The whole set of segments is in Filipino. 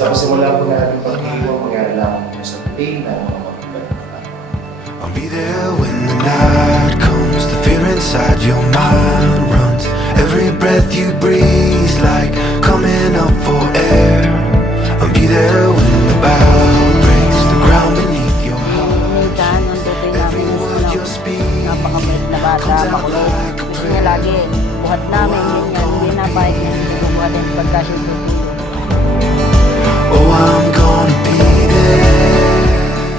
Sa pasimula po natin pag-iwang mangyari lang sa pain ng mga kapatid. I'll be there when the night comes. The fear inside your mind runs. Every breath you breathe like coming up for air. I'll be there when the bow breaks the ground beneath your heart. Every word you speak Napakabait na bata, comes out makulit. like a Gusto niya lagi, buhat namin, ganyan, hindi na bayad niya, bubuhatin pagkasundo. Oh, I'm gonna be there.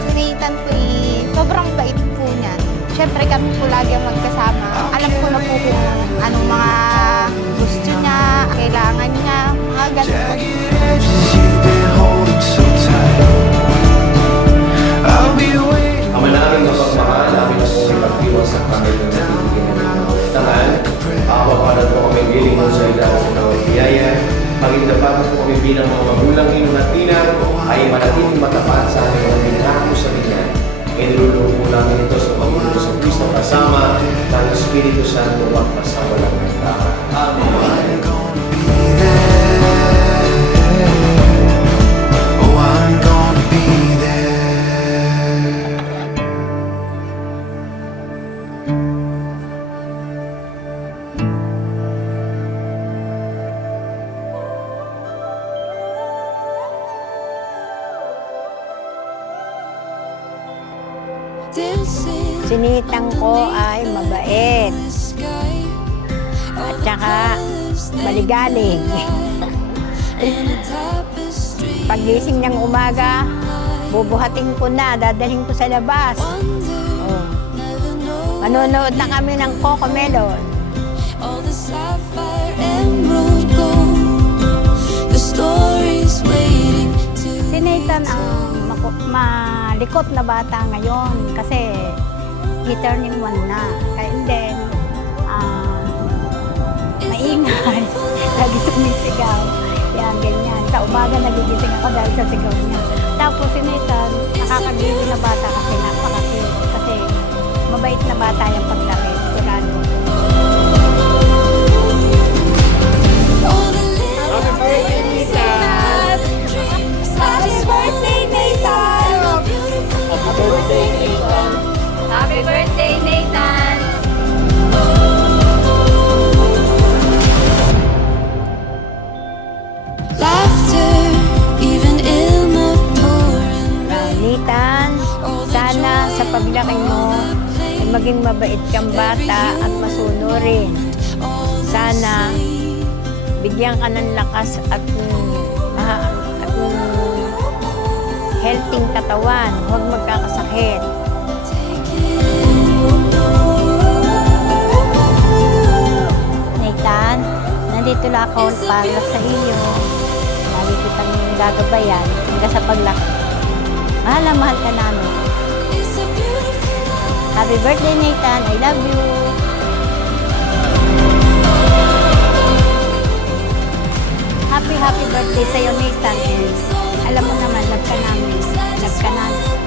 Si Nathan po sobrang bait po niya. Siyempre kami po lagi ang magkasama. Alam ko na po kung anong mga gusto niya, kailangan niya, mga ganun po. Jagged edges you've been holding so tight. I'll be waiting. Ama namin mapagmahal, namin na po ipagdiwas sa kahit na nagbibigyan ng tangan. Papapalan po kami giling mo sa ilalim ng biyaya. Maging dapat po kami bilang mga magulang inyong natina ay manatiling matapat sa aming mga pinangako sa Kanya. Iniluluho po namin ito sa Panginoon sa Kristo kasama ng Espiritu Santo at pasawalang hanggan. Amen. Oh, I'm gonna be there. Sinitang ko ay mabait. At saka maligalig. Pagising ng umaga, bubuhatin ko na, dadalhin ko sa labas. Oh. Manonood na kami ng Cocomelon. Si Nathan ang malikot na bata ngayon kasi he turning 1 na. And then, maingay. Lagi sumisigaw. Yan, ganyan. Sa umaga nagigising ako dahil sa sigaw niya. Tapos si Nathan, nakakagili na bata kasi napaka-cute. Kasi mabait na bata yung paglaki. Sigurado. Happy birthday, Nathan! Happy birthday, Nathan! Happy birthday, Nathan! Nathan, sana sa paglaki mo ay maging mabait kang bata at masunurin. Sana bigyan ka ng lakas at healthy katawan, huwag magkakasakit. Nathan, nandito lang ako para sa iyo. Lagi kitang gagabayan hanggang sa paglaki. Mahal na mahal ka namin. Happy birthday, Nathan. I love you. Happy birthday sa'yo, Nathan. Alam mo naman, love ka namin.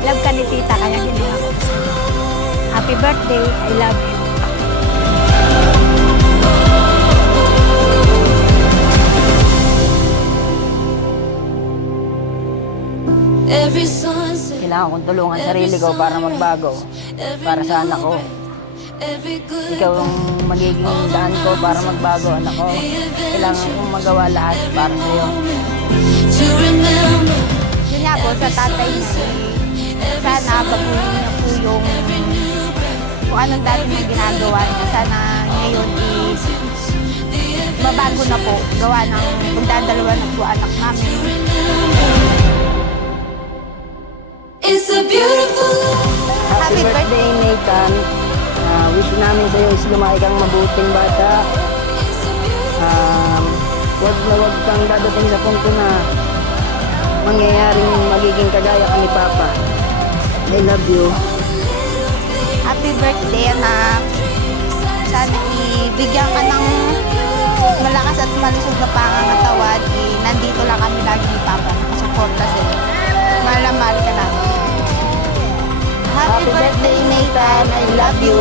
Love ka ni tita, kaya ginawa ko. Happy birthday. I love you. Kailangan kong tulungan sarili ko para magbago. Para sa anak ko. Ikaw ang magiging daan ko para magbago, anak ko. Kailangan kong magawa lahat para sa'yo. Yun nga po, sa tatay niya, sana baguhin niya po yung kung anong dati niya ginagawa niya. Sana ngayon mabago na po. Gawa ng kung dalawa na po anak namin. It's a beautiful Happy birthday, Nathan. Wish namin sa'yo is lumaki kang mabuting bata. Huwag na huwag kang dadating sa punto na mangyayaring magiging kagaya ka ni Papa. I love you. Happy birthday, anak. Sana ibigyan ka ng malakas at malusog na pangangatawan. Nandito lang kami lagi ni Papa. Nakasuporta sa'yo. Mahal na mahal ka namin. Happy birthday, Nathan. I love you.